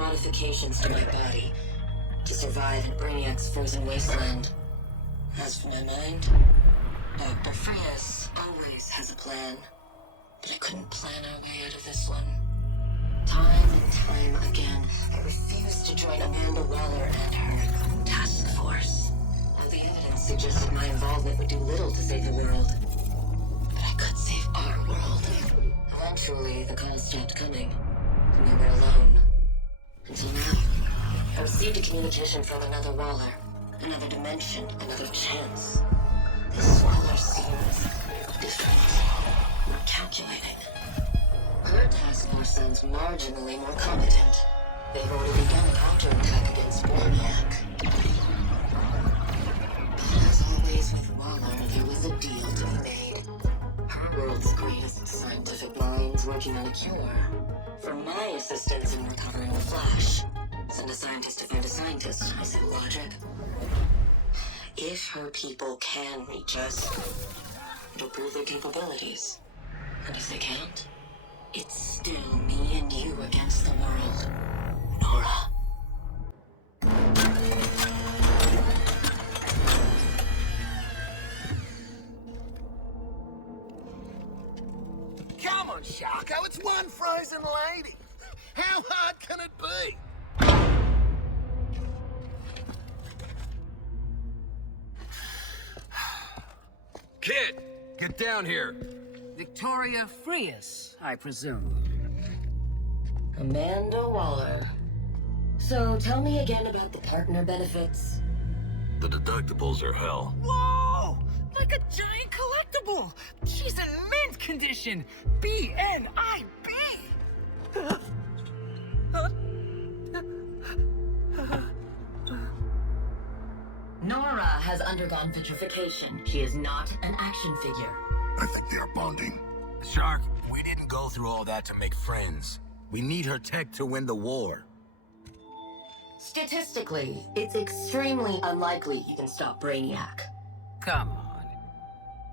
modifications to my body to survive in Brainiac's frozen wasteland. As for my mind, Dr. Frias always has a plan, but I couldn't plan our way out of this one. Time and time again, I refused to join Amanda Waller and her task force. Now the evidence suggested my involvement would do little to save the world. But I could save our world. Eventually, the calls stopped coming, and we were alone. Until now, I received a communication from another Waller. Another dimension, another chance. This Waller seems different, more calculating. Her task force sounds marginally more competent. They've already begun a counterattack against Brainiac. But as always with Waller, there was a deal to be made. Her world's greatest scientific minds working on a cure. For my assistance in recovering the Flash. Send a scientist to find a scientist, I see logic. If her people can reach us, it'll prove their capabilities. And if they can't, it's still me and you against the world, Nora. Come on, Sharko, it's one frozen lady. How hard can it be? Kid, get down here. Victoria Frias, I presume. Amanda Waller. So tell me again about the partner benefits. The deductibles are hell. Whoa! Like a giant collectible! She's in mint condition! BNIB! Nora has undergone vitrification. She is not an action figure. I think they are bonding. Shark, we didn't go through all that to make friends. We need her tech to win the war. Statistically, it's extremely unlikely you can stop Brainiac. Come on.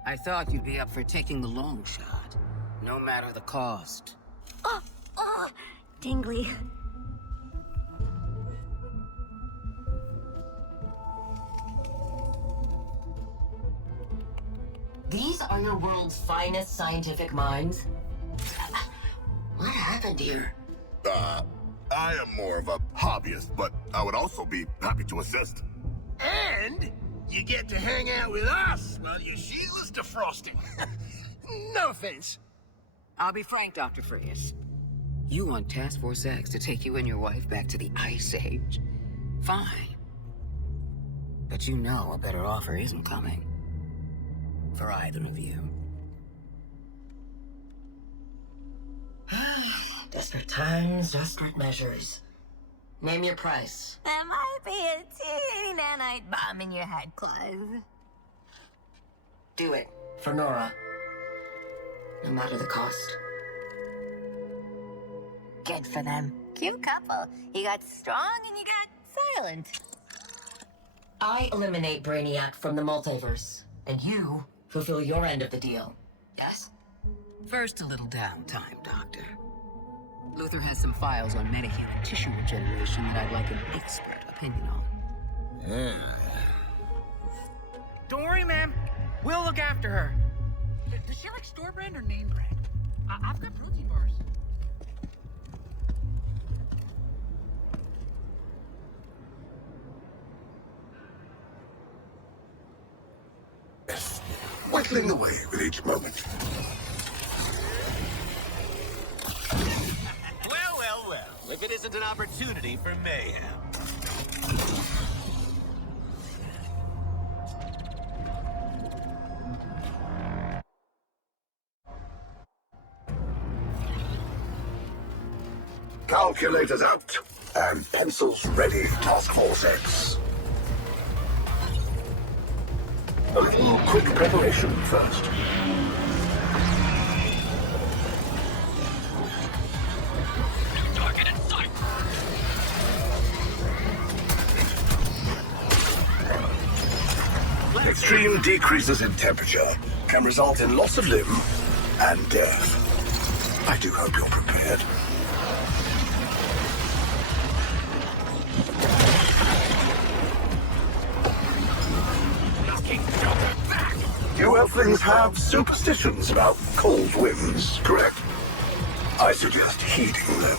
I thought you'd be up for taking the long shot, no matter the cost. Oh, tingly. These are your world's finest scientific minds? What happened here? I am more of a hobbyist, but I would also be happy to assist. And you get to hang out with us while your Sheila's defrosting. No offense. I'll be frank, Dr. Frias. You want Task Force X to take you and your wife back to the Ice Age? Fine. But you know a better offer isn't coming. For either of you. Desperate times, desperate measures. Name your price. That might be a teeny nanite bomb in your head, Clive. Do it. For Nora. No matter the cost. Good for them. Cute couple. You got strong and you got silent. I eliminate Brainiac from the multiverse. And you fulfill your end of the deal. Yes? First, a little downtime, Doctor. Luther has some files on metahuman tissue regeneration that I'd like an expert opinion on. Don't worry, ma'am. We'll look after her. Does she like store brand or name brand? I've got protein bars. Whittling away with each moment. Well, if it isn't an opportunity for mayhem. Calculators out and pencils ready, Task Force X. A little quick preparation first. Target in sight. Extreme decreases in temperature can result in loss of limb and death. I do hope you're prepared. You Earthlings have superstitions about cold winds, correct? I suggest heeding them.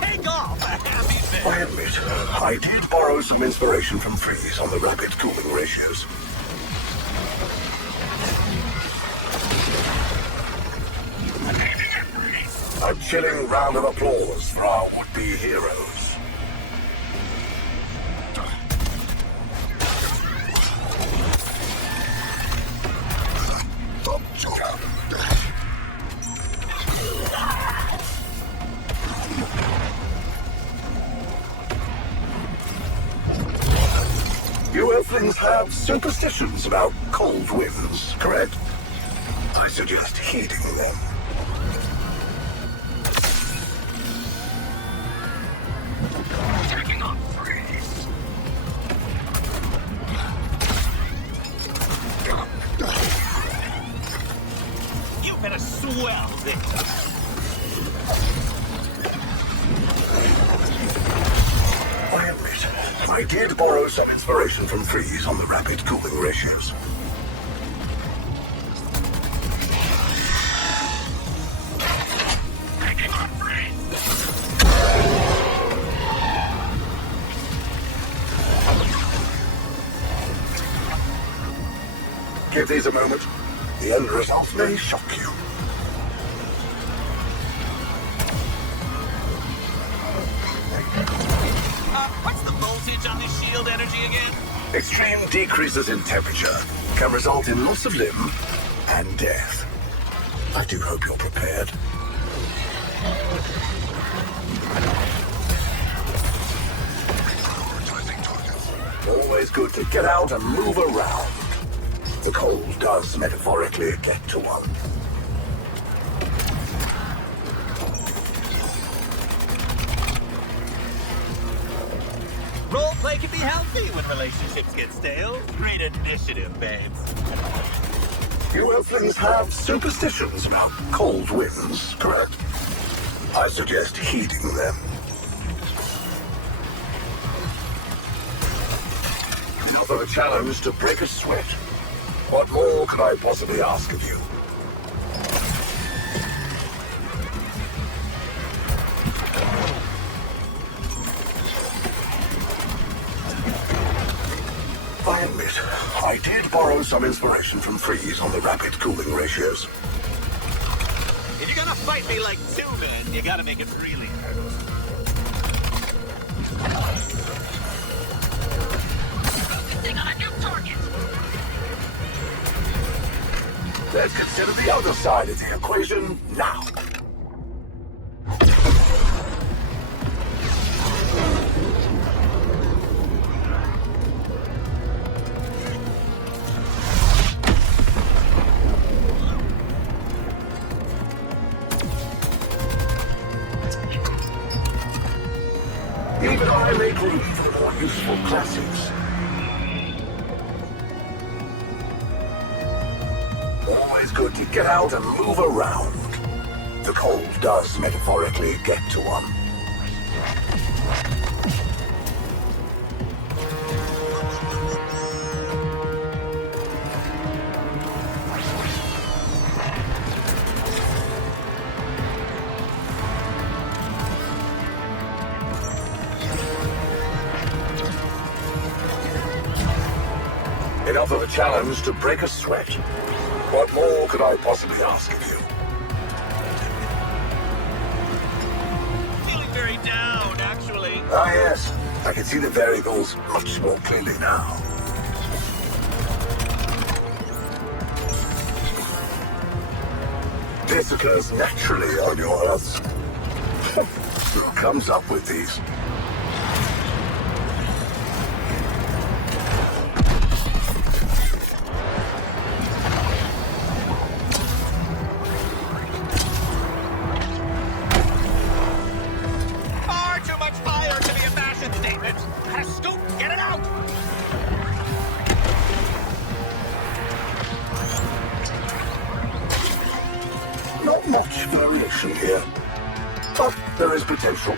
Take off a happy thing. I admit, I did borrow some inspiration from Freeze on the rapid cooling ratios. A chilling round of applause for our would-be heroes. You Earthlings have superstitions about cold winds, correct? I suggest heeding them. Taking on Freeze. You better swell this. I admit, I did borrow some inspiration from Freeze on the rapid cooling ratios. Taking on Freeze. Give these a moment. The end result may shock you. What's the voltage on this shield energy again? Extreme decreases in temperature can result in loss of limb and death. I do hope you're prepared. Always good to get out and move around. The cold does metaphorically get to one. Roleplay can be healthy when relationships get stale. Great initiative, babes. You Earthlings have superstitions about cold winds, correct? I suggest heeding them. Now for the challenge to break a sweat. What more could I possibly ask of you? I admit, I did borrow some inspiration from Freeze on the rapid cooling ratios. If you're gonna fight me like two men, you gotta make it really hurt. Focusing on a new target. Let's consider the other side of the equation now. Even I make room for more useful classes. Always good to get out and move around. The cold does metaphorically get to one. Enough of a challenge to break a sweat. What more could I possibly ask of you? Feeling very down, actually. Ah, yes. I can see the variables much more clearly now. This occurs naturally on your Earth. Who comes up with these? Far too much fire to be a fashion statement. Gotta scoop, get it out. Not much variation here, but there is potential.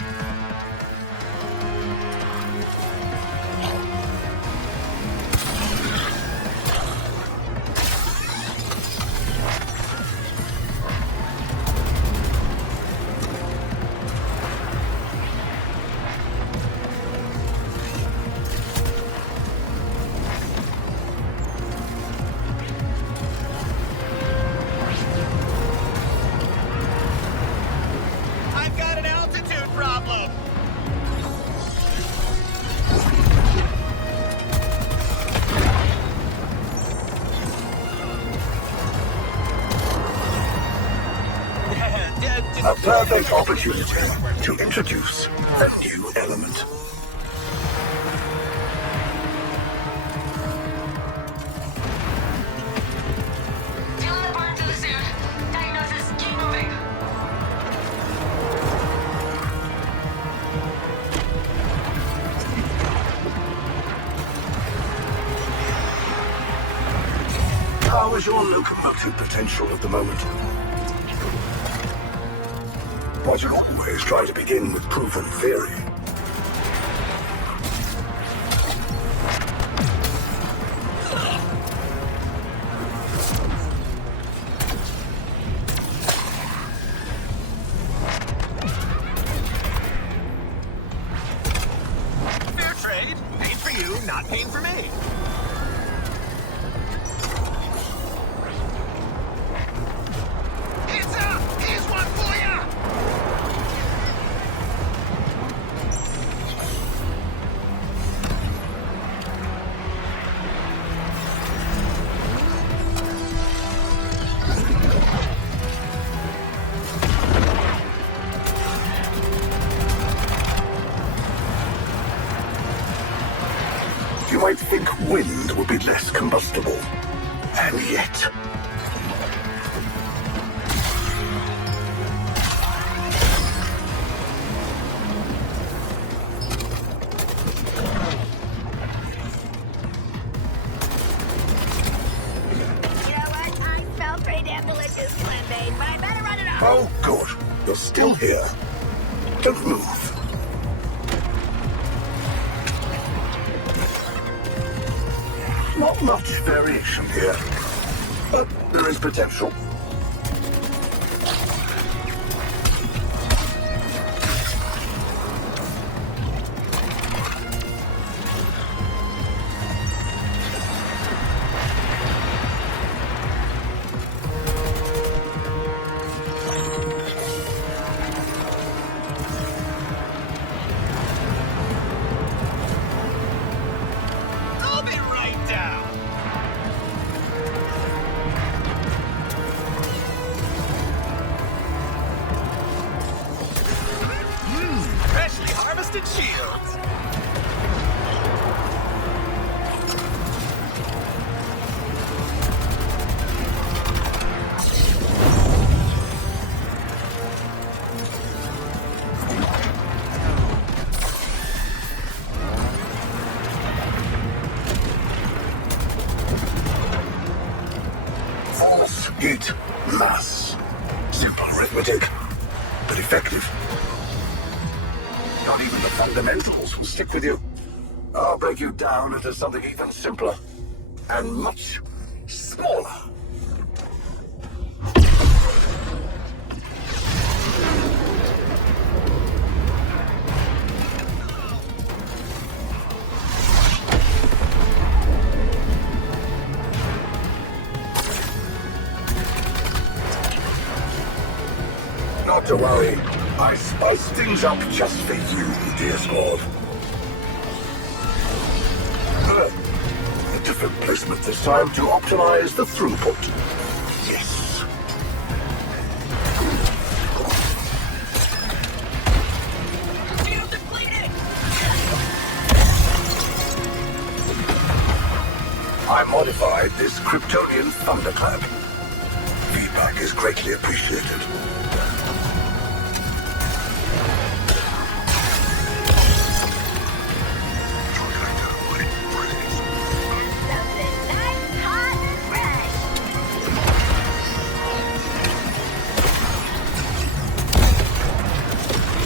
perfect opportunity to introduce a new element. Feeling the burn to the suit. Diagnosis, keep moving. How is your locomotive potential at the moment? But you always try to begin with proven theory. Fair trade. Pain for you, not pain for me. Heads up! Here's one for ya! You might think wind would be less combustible. And yet... You know what? I smell pretty damn delicious, Glen Bane, but I better run it off. Oh, good. You're still here. Don't move. Not much variation here, but there is potential. I'll be right down. Freshly harvested shields. Force, heat, mass. Simple arithmetic, but effective. Not even the fundamentals will stick with you. I'll break you down into something even simpler and much smaller. Not to worry. I spiced things up just for you, dear Squad. A different placement this time to optimize the throughput. Yes. Shield depleted! I modified this Kryptonian thunderclap. Feedback is greatly appreciated. Something nice, hot, and fresh.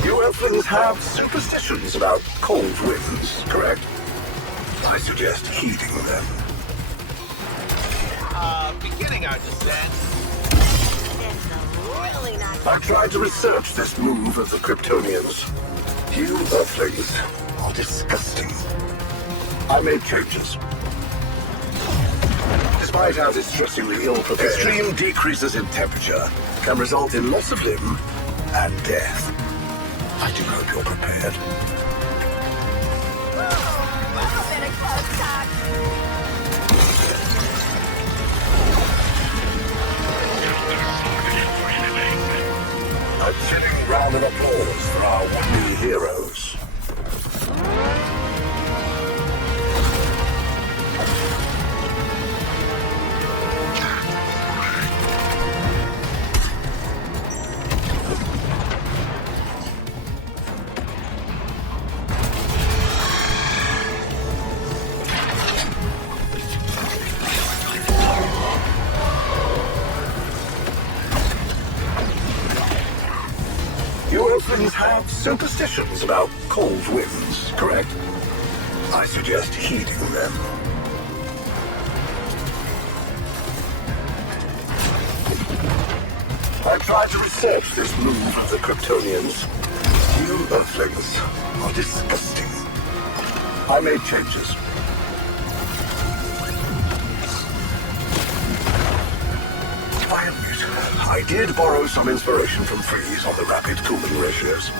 You Earthlings have superstitions about cold winds, correct? I suggest heeding them. Beginning our descent. That's really not I tried to research this move of the Kryptonians. You Earthlings are disgusting. I made changes. Despite how distressingly ill-prepared, extreme decreases in temperature can result in loss of limb and death. I do hope you're prepared. a little bit of close talk. I'm sitting have superstitions about cold winds, correct? I suggest heeding them. I tried to research this move of the Kryptonians. You Earthlings are disgusting. I made changes. I did borrow some inspiration from Freeze on the rapid cooling ratios.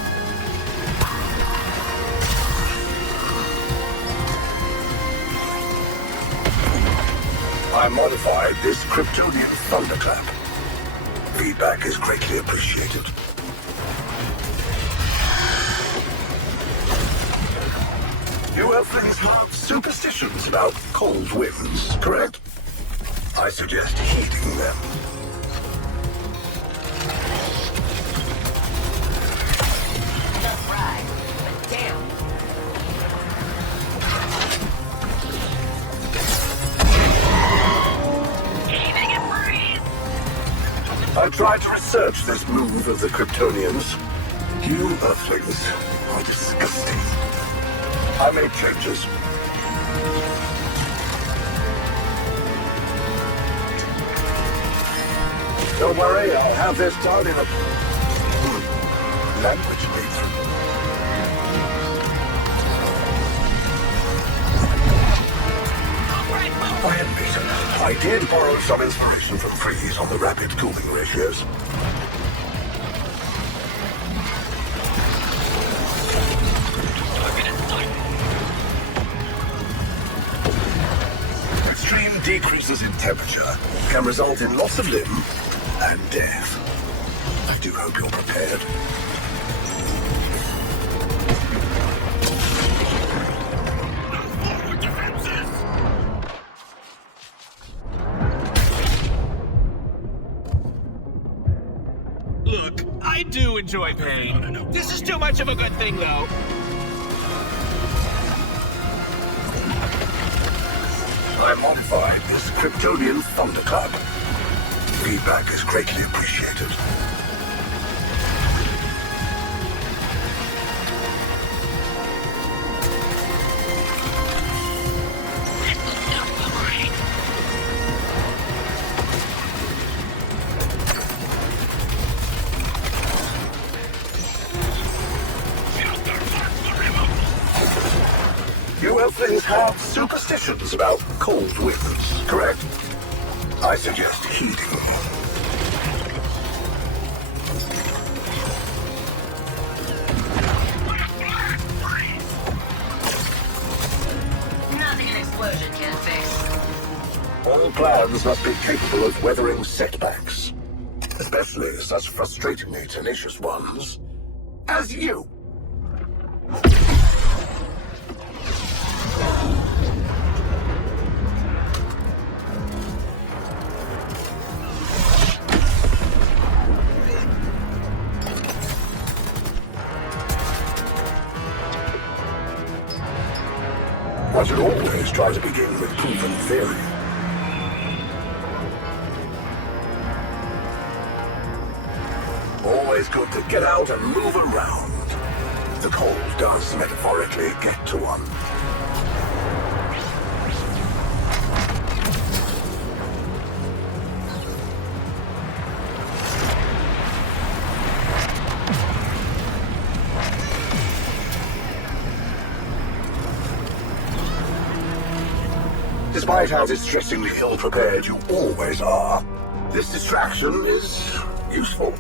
I modified this Kryptonian thunderclap. Feedback is greatly appreciated. You Earthlings have superstitions about cold winds, correct? I suggest heeding them. Tough ride, but damn. Keeping it breathe. I tried to research this move of the Kryptonians. You Earthlings are disgusting. I made changes. Don't worry, I'll have this done in a language breakthrough. I admit, I did borrow some inspiration from Freeze on the rapid cooling ratios. Extreme decreases in temperature can result in loss of limb and death. I do hope you're prepared. Look, I do enjoy pain. This is too much of a good thing, though. I modified this Kryptonian thunderclap. Feedback is greatly appreciated. You Earthlings have superstitions about cold winds, correct? I suggest heeding them. Nothing an explosion can't fix. All plans must be capable of weathering setbacks, especially such frustratingly tenacious ones as you. One should always try to begin with proven theory. Always good to get out and move around. The cold does metaphorically get to one. Despite how distressingly ill-prepared you always are, this distraction is useful.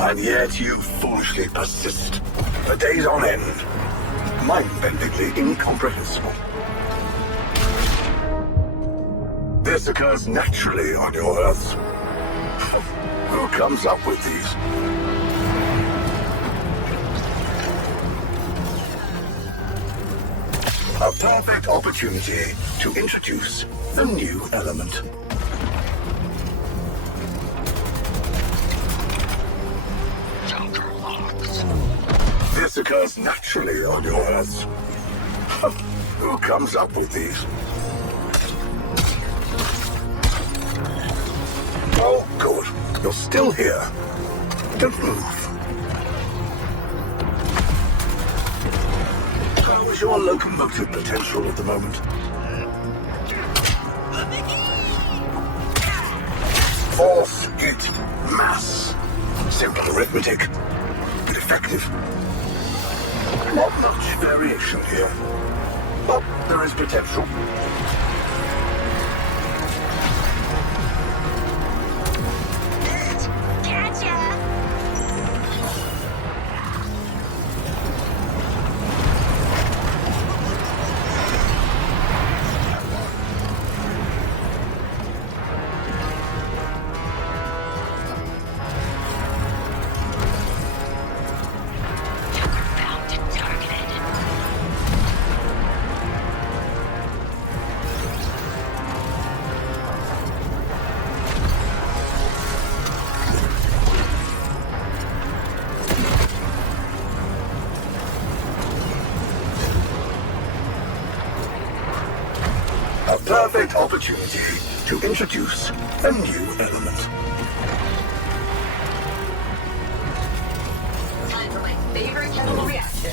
And yet you foolishly persist, for days on end, mind-bendingly incomprehensible. This occurs naturally on your Earths. Who comes up with these? A perfect opportunity to introduce the new element. This occurs naturally on your Earths. Who comes up with these? Oh, good. You're still here. Don't move. How is your locomotive potential at the moment? Force it mass. Simple arithmetic, but effective. Not much variation here, but there is potential. Gotcha! A perfect opportunity to introduce a new element. Time for my favorite chemical reaction.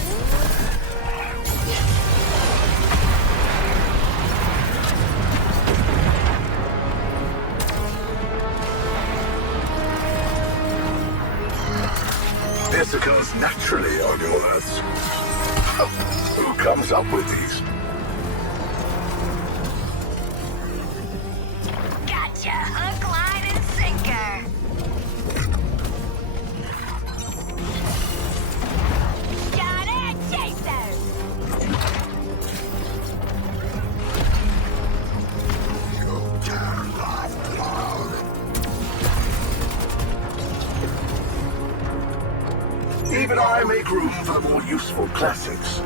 This occurs naturally on your Earths. Who comes up with these? Gotcha! Hook, line, and sinker! Got it, Chaser! Even I make room for more useful classics.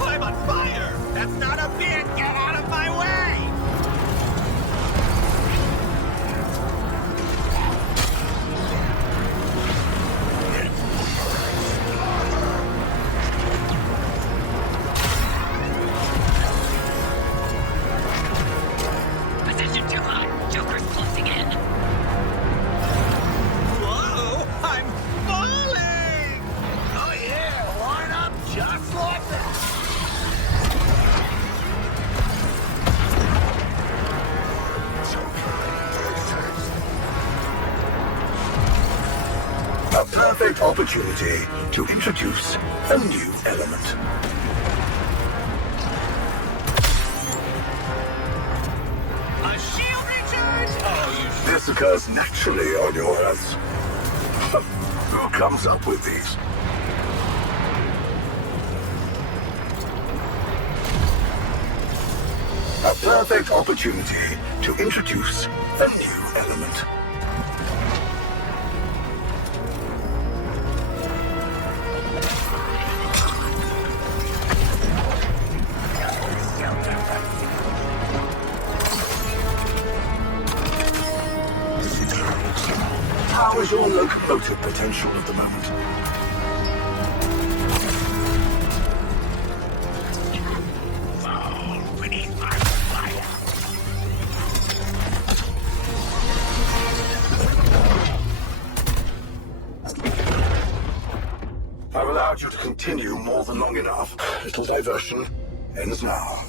I'm on fire! That's not a bit! Get out of my way! Position too hot. Joker's closing in. Whoa! I'm falling! Oh yeah! Line up just like that! A perfect opportunity to introduce a new element. A shield recharge! Oh, you This occurs naturally on your Earths. Who comes up with these? A perfect opportunity to introduce a new element. How is your locomotive potential at the moment? I've allowed you to continue more than long enough. Little diversion ends now.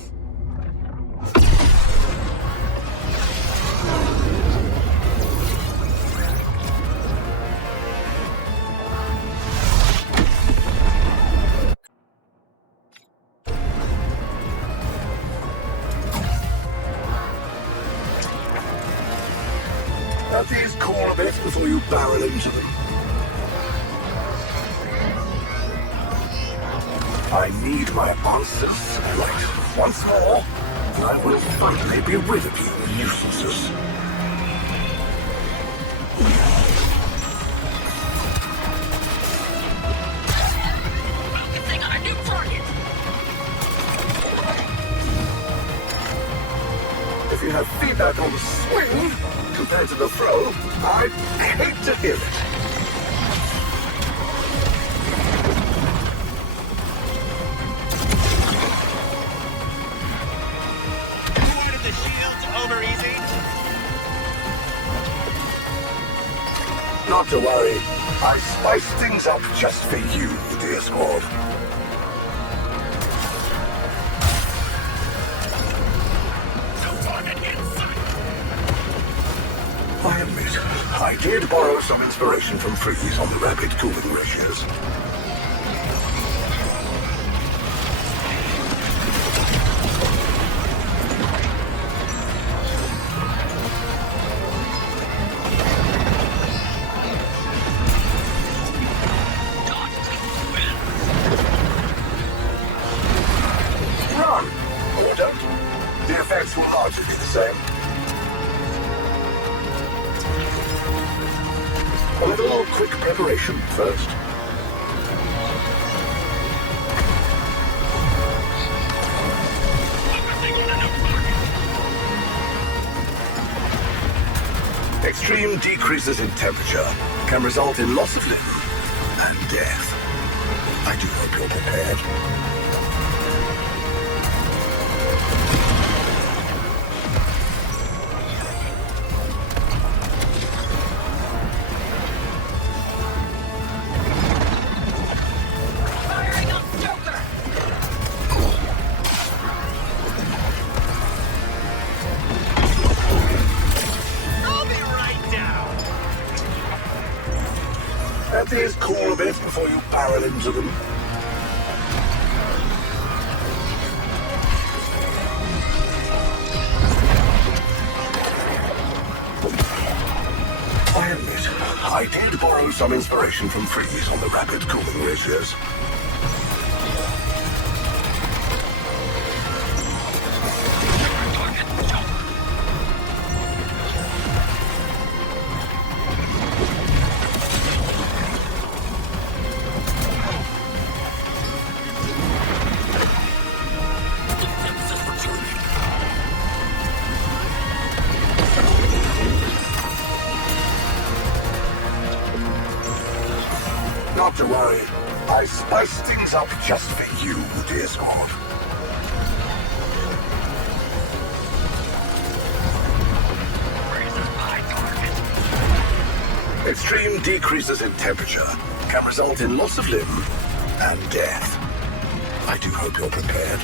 Let these cool a bit before you barrel into them. I need my answers right once more, and I will finally be rid of you nuisances. Focusing on a new target. If you have feedback on the swing compared to the throw, I'd hate to hear it. Not to worry. I spiced things up just for you, dear squad. I admit, I did borrow some inspiration from Freeze on the rapid cooling ratios. Run! Or don't. The effects will largely be the same. A little quick preparation first. Extreme decreases in temperature can result in loss of limb and death. I do hope you're prepared. Let these cool a bit before you barrel into them. I admit, I did borrow some inspiration from Freeze on the rapid cooling ratios. Not to worry. I spiced things up just for you, dear squad. Extreme decreases in temperature can result in loss of limb and death. I do hope you're prepared.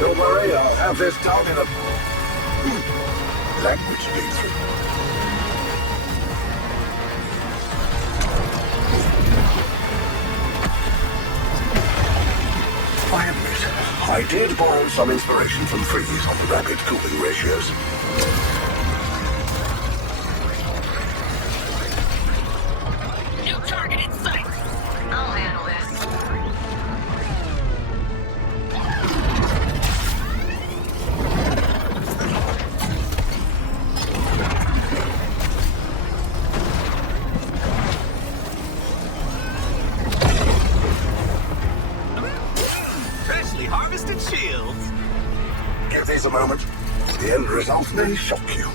Don't worry, I'll have this down in a language breakthrough. I admit, I did borrow some inspiration from Freeze on the rapid cooling ratios. New target in sight. I'll handle this. Freshly harvested shields. Give these a moment. The end result may shock you.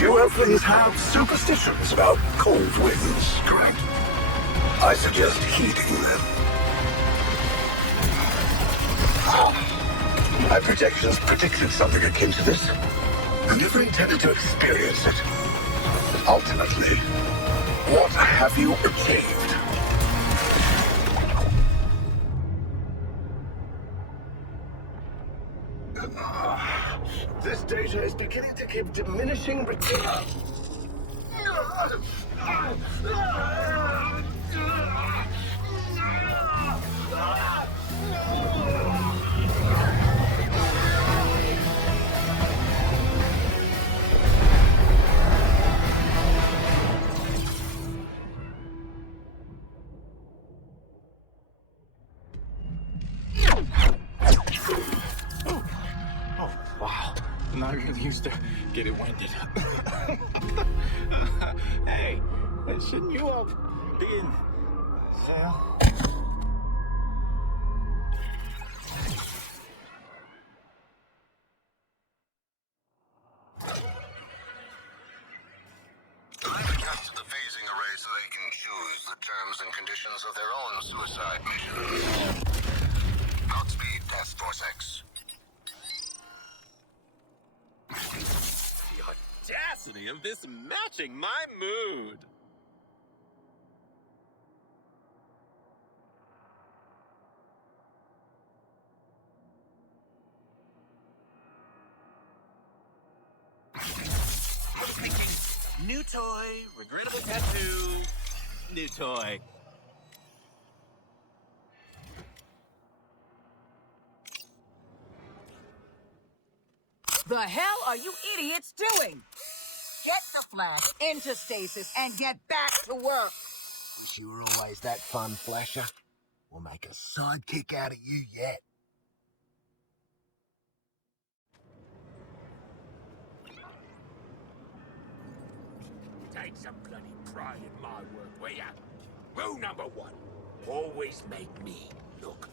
You Earthlings have superstitions about cold winds, correct? I suggest heeding them. My projections predicted something akin to this. I never intended to experience it. Ultimately, what have you achieved? This data is beginning to give diminishing returns. I really used to get it winded. Hey, shouldn't you be in jail? I've adjusted the phasing array so they can choose the terms and conditions of their own suicide missions. Outspeed Task Force X. The audacity of this matching my mood. New toy, regrettable tattoo, new toy. The hell are you idiots doing? Get the flag into stasis and get back to work. Wish you were always that fun, Flasher. We'll make a sidekick out of you yet. Take some bloody pride in my work, will ya? Rule number 1, always make me look